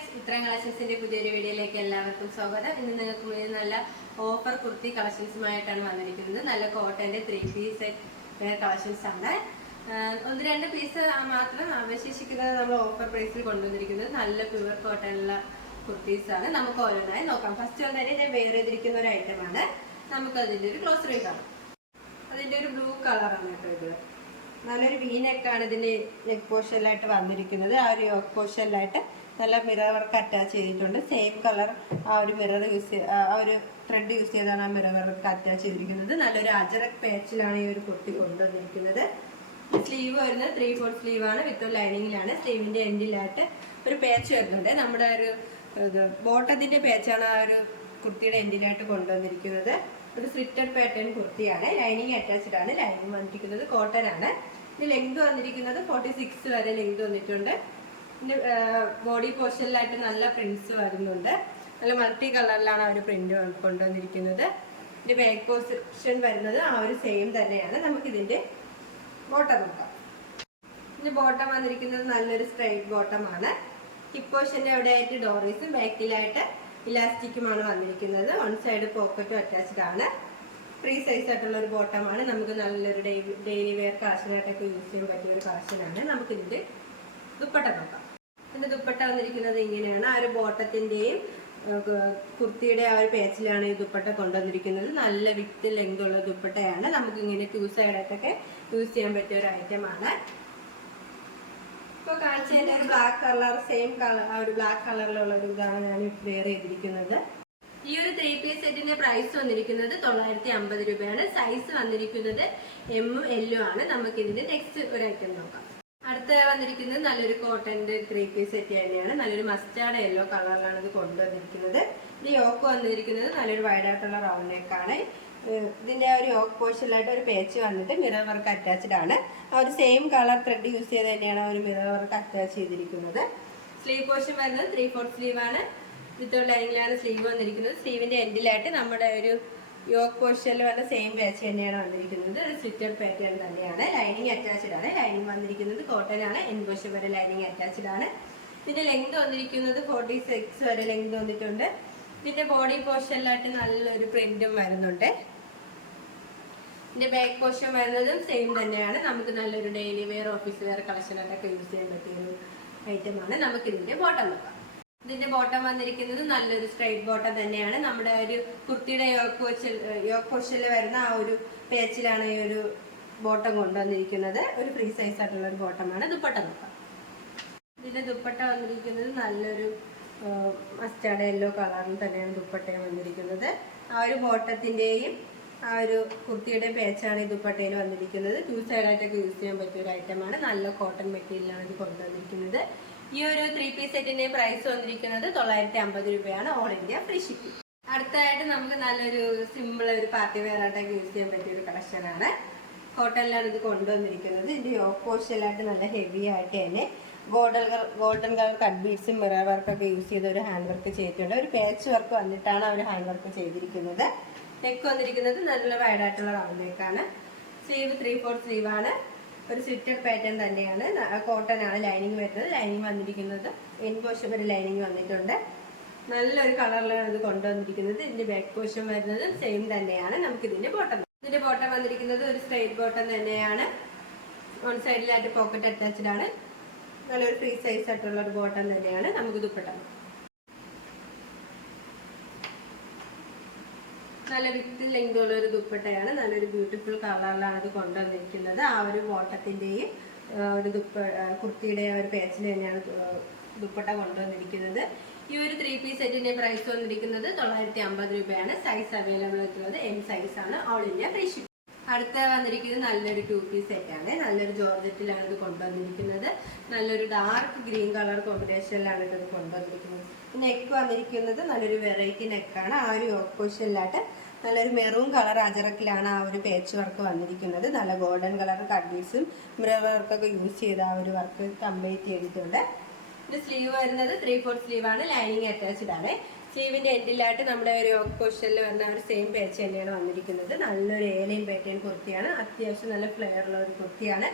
Friends ഇത്രയും കളക്ഷൻസിന്റെ പുതിയൊരു വീഡിയോയിലേക്ക് എല്ലാവർക്കും സ്വാഗതം. ഇന്ന് നിങ്ങൾക്ക് മുന്നിൽ നല്ല ഓഫർ കുർത്തി കളക്ഷൻസുമായിട്ടാണ് വന്നിരിക്കുന്നത്. നല്ല കോട്ടന്റെ ത്രീ പീസ് കളക്ഷൻസ് ആണ്. ഒന്ന് രണ്ട് പീസ് മാത്രം അവശേഷിക്കുന്നത് നമ്മൾ ഓഫർ പ്രൈസിൽ കൊണ്ടുവന്നിരിക്കുന്നത്. നല്ല പ്യുവർ കോട്ടണിലുള്ള കുർത്തീസ് ആണ്. നമുക്ക് ഓരോന്നായി നോക്കാം. ഫസ്റ്റ് ഒന്ന് തന്നെ ഞാൻ വേറെ ചെയ്തിരിക്കുന്ന ഒരു ഐറ്റം ആണ്. നമുക്ക് അതിന്റെ ഒരു ക്ലോസ് റീ കാണാം. അതിന്റെ ഒരു ബ്ലൂ കളറാണ് കേട്ടോ ഇത്. നല്ലൊരു വീനെക്കാണ് ഇതിന്റെ നെക്ക് പോർഷനിലായിട്ട് വന്നിരിക്കുന്നത്. ആ ഒരു പോർഷനിലായിട്ട് നല്ല മിറർ വർക്ക് അറ്റാച്ച് ചെയ്തിട്ടുണ്ട്. സെയിം കളർ ആ ഒരു മിറർ യൂസ് ആ ഒരു ത്രെഡ് യൂസ് ചെയ്താണ് ആ മിറർ വർക്ക് അറ്റാച്ച് ചെയ്തിരിക്കുന്നത്. നല്ലൊരു അജറക് പാച്ചിലാണ് ഈ ഒരു കുർത്തി കൊണ്ടുവന്നിരിക്കുന്നത്. സ്ലീവ് വരുന്നത് ത്രീ ഫോർ സ്ലീവ് ആണ് വിത്ത് ലൈനിങ്ങിലാണ് സ്ലീവിന്റെ എൻഡിലായിട്ട് ഒരു പേച്ച് വരുന്നുണ്ട്. നമ്മുടെ ഒരു ബോട്ടത്തിന്റെ പേച്ചാണ് ആ ഒരു കുർത്തിയുടെ എൻഡിലായിട്ട് കൊണ്ടുവന്നിരിക്കുന്നത്. ഒരു സ്ലിറ്റഡ് പാറ്റേൺ കുർത്തിയാണ്. ലൈനിങ് അറ്റാച്ച്ഡ് ആണ്. ലൈനിങ് വന്നിരിക്കുന്നത് കോട്ടൺ ആണ്. ഇത് ലെങ്ത് വന്നിരിക്കുന്നത് ഫോർട്ടി സിക്സ് വരെ ലെങ്ത് വന്നിട്ടുണ്ട്. ബോഡി പോർഷനിലായിട്ട് നല്ല പ്രിന്റ്സ് വരുന്നുണ്ട്. നല്ല മൾട്ടി കളറിലാണ് അവർ പ്രിന്റ് കൊണ്ടുവന്നിരിക്കുന്നത്. ഇതിന്റെ ബാക്ക് പോർഷൻ വരുന്നത് ആ ഒരു സെയിം തന്നെയാണ്. നമുക്ക് ഇതിന്റെ ബോട്ടം നോക്കാം. ഇതിന്റെ ബോട്ടം വന്നിരിക്കുന്നത് നല്ലൊരു സ്ട്രൈറ്റ് ബോട്ടം ആണ്. ഹിപ്പ് പോർഷന്റെ അവിടെ ആയിട്ട് ഡോറീസും ബാക്കിലായിട്ട് ഇലാസ്റ്റിക്കുമാണ് വന്നിരിക്കുന്നത്. വൺ സൈഡ് പോക്കറ്റും അറ്റാച്ച്ഡ് ആണ്. ഫ്രീ സൈസ് ആയിട്ടുള്ള ഒരു ബോട്ടമാണ് നമുക്ക് നല്ലൊരു ഡെയിലി വെയർ കാശനായിട്ടൊക്കെ യൂസ് ചെയ്യാൻ പറ്റിയ ഒരു കാശനാണ് നമുക്ക് ഇതിന്റെ ദുപ്പട്ട നോക്കാം. ഇതിന്റെ ദുപ്പട്ട വന്നിരിക്കുന്നത് ഇങ്ങനെയാണ്. ആ ഒരു ബോട്ടത്തിന്റെയും കുർത്തിയുടെ ആ ഒരു പേച്ചിലാണ് ഈ ദുപ്പട്ട കൊണ്ടുവന്നിരിക്കുന്നത്. നല്ല വിത്ത് ലെങ്ത് ഉള്ള ദുപ്പട്ടയാണ്. നമുക്ക് ഇങ്ങനെ ടൂ സൈഡായിട്ടൊക്കെ യൂസ് ചെയ്യാൻ പറ്റിയ ഒരു ഐറ്റമാണ്. ഇപ്പൊ കാണിച്ചതിന്റെ ഒരു ബ്ലാക്ക് കളർ സെയിം കളർ ആ ഒരു ബ്ലാക്ക് കളറിലുള്ള ഒരു ഇതാണ് ഞാൻ വെയർ ചെയ്തിരിക്കുന്നത്. ഈ ഒരു ത്രീ പീസ് സെറ്റിന്റെ പ്രൈസ് വന്നിരിക്കുന്നത് തൊള്ളായിരത്തി അമ്പത് രൂപയാണ്. സൈസ് വന്നിരിക്കുന്നത് എമ്മും എല്ലും ആണ്. നമുക്ക് ഇതിന്റെ നെക്സ്റ്റ് ഒരു ഐറ്റം നോക്കാം. അടുത്ത വന്നിരിക്കുന്നത് നല്ലൊരു കോട്ടന്റെ ത്രീ പീസ് സെറ്റ് തന്നെയാണ്. നല്ലൊരു മസ്റ്റാർഡ് യെല്ലോ കളറിലാണ് ഇത് കൊണ്ടുവന്നിരിക്കുന്നത്. ഇത് യോക്ക് വന്നിരിക്കുന്നത് നല്ലൊരു വൈഡ് ആയിട്ടുള്ള റൗണ്ട് നെക്കാണ് ഇതിന്റെ ആ ഒരു യോക്ക് പോർഷനിലായിട്ട് ഒരു പേച്ച് വന്നിട്ട് മിറർ വർക്ക് അറ്റാച്ച്ഡ് ആണ്. ആ ഒരു സെയിം കളർ ത്രെഡ് യൂസ് ചെയ്ത് തന്നെയാണ് ഒരു മിറർ വർക്ക് അറ്റാച്ച് ചെയ്തിരിക്കുന്നത്. സ്ലീവ് പോർഷൻ വരുന്നത് ത്രീ ഫോർത്ത് സ്ലീവ് ആണ്. വിത്തൗട്ട് ലൈനിലാണ് സ്ലീവ് വന്നിരിക്കുന്നത്. സ്ലീവിന്റെ എൻഡിലായിട്ട് നമ്മുടെ ഒരു യോക്ക് പോസ്റ്ററിൽ വന്ന സെയിം ബാച്ച് തന്നെയാണ് വന്നിരിക്കുന്നത്. ഒരു പാറ്റേൺ തന്നെയാണ്. ലൈനിങ് അറ്റാച്ച്ഡ് ആണ്. ലൈനിങ് വന്നിരിക്കുന്നത് കോട്ടൺ ആണ്. എൻ പോർഷൻ വരെ ലൈനിങ് അറ്റാച്ച്ഡ് ആണ്. ഇതിന്റെ ലെങ്ത് വന്നിരിക്കുന്നത് ഫോർട്ടി സിക്സ് വരെ ലെങ്ത് വന്നിട്ടുണ്ട്. ഇതിന്റെ ബോഡി പോർഷനിലായിട്ട് നല്ലൊരു പ്രിന്റും വരുന്നുണ്ട്. ഇതിന്റെ ബാക്ക് പോർഷൻ വരുന്നതും സെയിം തന്നെയാണ്. നമുക്ക് നല്ലൊരു ഡെയിലി വെയർ ഓഫീസ് വെയർ കളക്ഷനൊക്കെ യൂസ് ചെയ്യാൻ പറ്റിയ ഒരു ഐറ്റമാണ് നമുക്ക് ഇതിന്റെ ബോട്ടം നോക്കാം. ഇതിന്റെ ബോട്ടം വന്നിരിക്കുന്നത് നല്ലൊരു സ്ട്രൈറ്റ് ബോട്ടം തന്നെയാണ്. നമ്മുടെ ഒരു കുർത്തിയുടെ യോക്ക് പോർഷൻ യോക്ക് പോർഷനിൽ വരുന്ന ആ ഒരു പേച്ചിലാണ് ഈ ഒരു ബോട്ടം കൊണ്ടുവന്നിരിക്കുന്നത്. ഒരു ഫ്രീ സൈസ് ആയിട്ടുള്ള ഒരു ബോട്ടമാണ് ദുപ്പട്ട നോക്കാം. ഇതിന്റെ ദുപ്പട്ട വന്നിരിക്കുന്നത് നല്ലൊരു മസ്റ്റാർഡ് യെല്ലോ കളറിൽ തന്നെയാണ് ദുപ്പട്ടയും വന്നിരിക്കുന്നത്. ആ ഒരു ബോട്ടത്തിന്റെയും ആ ഒരു കുർത്തിയുടെ പേച്ചാണ് ഈ ദുപ്പട്ടയിൽ വന്നിരിക്കുന്നത്. ടു സൈഡായിട്ടൊക്കെ യൂസ് ചെയ്യാൻ പറ്റിയ ഒരു ഐറ്റമാണ് നല്ല കോട്ടൺ മെറ്റീരിയലാണ് ഇത് കൊണ്ടുവന്നിരിക്കുന്നത്. ഈ ഒരു ത്രീ പീസ് സെറ്റിന്റെ പ്രൈസ് വന്നിരിക്കുന്നത് തൊള്ളായിരത്തി അമ്പത് രൂപയാണ്. ഓൾ ഇന്ത്യ ഫ്രീ ഷിപ്പിംഗ് അടുത്തതായിട്ട് നമുക്ക് നല്ലൊരു സിമ്പിൾ ഒരു പാർട്ടി വെയർ ആയിട്ടൊക്കെ യൂസ് ചെയ്യാൻ പറ്റിയ ഒരു കളക്ഷനാണ് കോട്ടണിലാണ് ഇത് കൊണ്ടുവന്നിരിക്കുന്നത്. ഇതിന്റെ ഓപ്പോസിലായിട്ട് നല്ല ഹെവി ആയിട്ട് തന്നെ golden colour golden colour cut ബീഡ്സും mirror വർക്കൊക്കെ യൂസ് ചെയ്ത് ഒരു ഹാൻഡ് വർക്ക് ചെയ്തിട്ടുണ്ട്. ഒരു പേച്ച് വർക്ക് വന്നിട്ടാണ് അവർ ഹാൻഡ് വർക്ക് ചെയ്തിരിക്കുന്നത്. നെക്ക് വന്നിരിക്കുന്നത് നല്ല വൈഡായിട്ടുള്ള റൗണ്ട് നെക്കാണ് സ്ലീവ് ത്രീ ഫോർ സ്ലീവ് ആണ്. ഒരു സ്വിറ്റഡ് പാറ്റേൺ തന്നെയാണ്. കോട്ടൺ ആണ് ലൈനിങ് വരുന്നത്. ലൈനിങ് വന്നിരിക്കുന്നത് എൻ ഒരു ലൈനിങ് വന്നിട്ടുണ്ട്. നല്ലൊരു കളറിലാണ് ഇത് കൊണ്ടുവന്നിരിക്കുന്നത്. ഇതിന്റെ ബാക്ക് പോഷൻ വരുന്നത് സെയിം തന്നെയാണ്. നമുക്ക് ഇതിന്റെ ബോട്ടം ഇതിന്റെ ബോട്ടം വന്നിരിക്കുന്നത് ഒരു സ്ട്രൈറ്റ് ബോട്ടം തന്നെയാണ്. വൺ സൈഡിലായിട്ട് പോക്കറ്റ് അറ്റാച്ച്ഡ് ആണ്. നല്ലൊരു ഫ്രീ സൈസ് ആയിട്ടുള്ള ഒരു ബോട്ടം തന്നെയാണ്. നമുക്ക് ദുപ്പട്ട നല്ല വിത്ത് ലെങ്ത് ഉള്ള ഒരു ദുപ്പട്ടയാണ്. നല്ലൊരു ബ്യൂട്ടിഫുൾ കളറിലാണ് ഇത് കൊണ്ടുവന്നിരിക്കുന്നത്. ആ ഒരു ബോട്ടത്തിന്റെയും ഒരു ദുപ്പ കുർത്തിയുടെ ആ ഒരു പേച്ചിൽ തന്നെയാണ് ദുപ്പട്ട കൊണ്ടുവന്നിരിക്കുന്നത്. ഈ ഒരു ത്രീ പീസ് സെറ്റിന്റെ പ്രൈസ് വന്നിരിക്കുന്നത് തൊള്ളായിരത്തി അമ്പത് രൂപയാണ്. സൈസ് അവൈലബിൾ ആയിട്ടുള്ളത് എം സൈസ് ആണ്. ഓൾ ഇന്ത്യ ഫ്രീ ഷിപ്പ് അടുത്ത വന്നിരിക്കുന്നത് നല്ലൊരു ടു പീസ് സെറ്റാണ് നല്ലൊരു ജോർജറ്റിലാണ് ഇത് കൊണ്ടുവന്നിരിക്കുന്നത്. നല്ലൊരു ഡാർക്ക് ഗ്രീൻ കളർ കോമ്പിനേഷനിലാണ് ഇത് കൊണ്ടുവന്നിരിക്കുന്നത്. നെക്ക് വന്നിരിക്കുന്നത് നല്ലൊരു വെറൈറ്റി നെക്കാണ് ആ ഒരു ഓപ്പോസിഷനിലായിട്ട് നല്ലൊരു മെറൂൺ കളർ അജറക്കിലാണ് ആ ഒരു പേച്ച് വർക്ക് വന്നിരിക്കുന്നത്. നല്ല ഗോൾഡൻ കളർ കഡ്ഡീസും മിറർ വർക്കൊക്കെ യൂസ് ചെയ്ത് ആ ഒരു വർക്ക് കംപ്ലീറ്റ് ചെയ്തിട്ടുണ്ട്. ഇത് സ്ലീവ് വരുന്നത് ത്രീ ഫോർത്ത് സ്ലീവ് ആണ് ലൈനിങ് അറ്റാച്ച്ഡ് ആണ്. സ്ലീവിന്റെ എൻഡിലായിട്ട് നമ്മുടെ ഒരു യോഗ പൊസിഷനിൽ വരുന്ന ഒരു സെയിം പേച്ച് തന്നെയാണ് വന്നിരിക്കുന്നത്. നല്ലൊരു ഏലയും പേറ്റേൺ കുർത്തിയാണ്. അത്യാവശ്യം നല്ല ഫ്ലെയർ ഉള്ള ഒരു കുർത്തിയാണ്.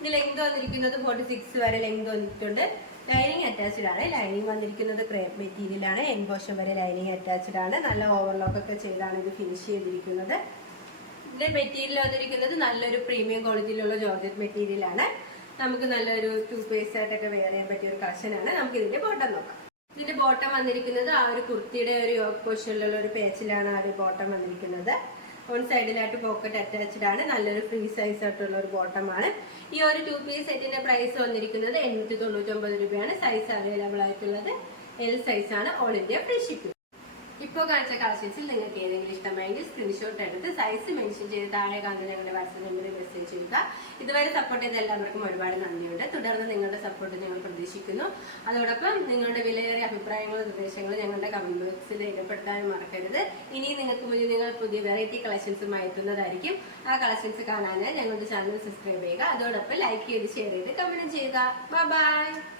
ഇത് ലെങ്ത് വന്നിരിക്കുന്നത് ഫോർട്ടി സിക്സ് വരെ ലെങ്ത് വന്നിട്ടുണ്ട്. ലൈനിങ് അറ്റാച്ച്ഡ് ആണ്. ലൈനിങ് വന്നിരിക്കുന്നത് ക്രേപ്പ് മെറ്റീരിയലാണ് എൻപോഷം വരെ ലൈനിങ് അറ്റാച്ച്ഡ് ആണ്. നല്ല ഓവർലോക്ക് ഒക്കെ ചെയ്താണ് ഇത് ഫിനിഷ് ചെയ്തിരിക്കുന്നത്. ഇതിന്റെ മെറ്റീരിയൽ വന്നിരിക്കുന്നത് നല്ലൊരു പ്രീമിയം ക്വാളിറ്റിയിലുള്ള ജോർജറ്റ് മെറ്റീരിയൽ ആണ്. നമുക്ക് നല്ലൊരു ടു പേസ് ആയിട്ടൊക്കെ വെയർ ചെയ്യാൻ പറ്റിയ ഒരു കളക്ഷൻ ആണ്. നമുക്ക് ഇതിന്റെ ബോട്ടം നോക്കാം. ഇതിന്റെ ബോട്ടം വന്നിരിക്കുന്നത് ആ ഒരു കുർത്തിയുടെ ഒരു യോക്ക് പൊസിഷനിലുള്ള ഒരു പേച്ചിലാണ് ആ ഒരു ബോട്ടം വന്നിരിക്കുന്നത്. വൺ സൈഡിലായിട്ട് പോക്കറ്റ് അറ്റാച്ച്ഡ് ആണ്. നല്ലൊരു ഫ്രീ സൈസ് ആയിട്ടുള്ള ഒരു ബോട്ടമാണ് ഈ ഒരു ടു പീസ് സെറ്റിന്റെ പ്രൈസ് വന്നിരിക്കുന്നത് എണ്ണൂറ്റി തൊണ്ണൂറ്റൊമ്പത് രൂപയാണ്. സൈസ് അവൈലബിൾ ആയിട്ടുള്ളത് എൽ സൈസ് ആണ്. ഓൾ ഇന്ത്യ ഫ്രീ ഷിപ്പിംഗ് ഇപ്പോൾ കാണിച്ച കളക്ഷൻസിൽ നിങ്ങൾക്ക് ഏതെങ്കിലും ഇഷ്ടമായെങ്കിൽ സ്ക്രീൻഷോട്ട് എടുത്ത് സൈസ് മെൻഷൻ ചെയ്ത് താഴെ കാണുന്ന ഞങ്ങളുടെ വാട്സപ്പ് നമ്പറിൽ മെസ്സേജ് ചെയ്യുക ഇതുവരെ സപ്പോർട്ട് ചെയ്ത എല്ലാവർക്കും ഒരുപാട് നന്ദിയുണ്ട്. തുടർന്ന് നിങ്ങളുടെ സപ്പോർട്ട് ഞങ്ങൾ പ്രതീക്ഷിക്കുന്നു. അതോടൊപ്പം നിങ്ങളുടെ വിലയേറിയ അഭിപ്രായങ്ങളും നിർദ്ദേശങ്ങളും ഞങ്ങളുടെ കമന്റ് ബോക്സിൽ രേഖപ്പെടുത്താനും മറക്കരുത്. ഇനി നിങ്ങൾക്ക് മുന്നിൽ നിങ്ങൾ പുതിയ വെറൈറ്റി കളക്ഷൻസുമായി എത്തുന്നതായിരിക്കും ആ കളക്ഷൻസ് കാണാനായി ഞങ്ങളുടെ ചാനൽ സബ്സ്ക്രൈബ് ചെയ്യുക. അതോടൊപ്പം ലൈക്ക് ചെയ്ത് ഷെയർ ചെയ്ത് കമന്റ് ചെയ്യുക. ബൈ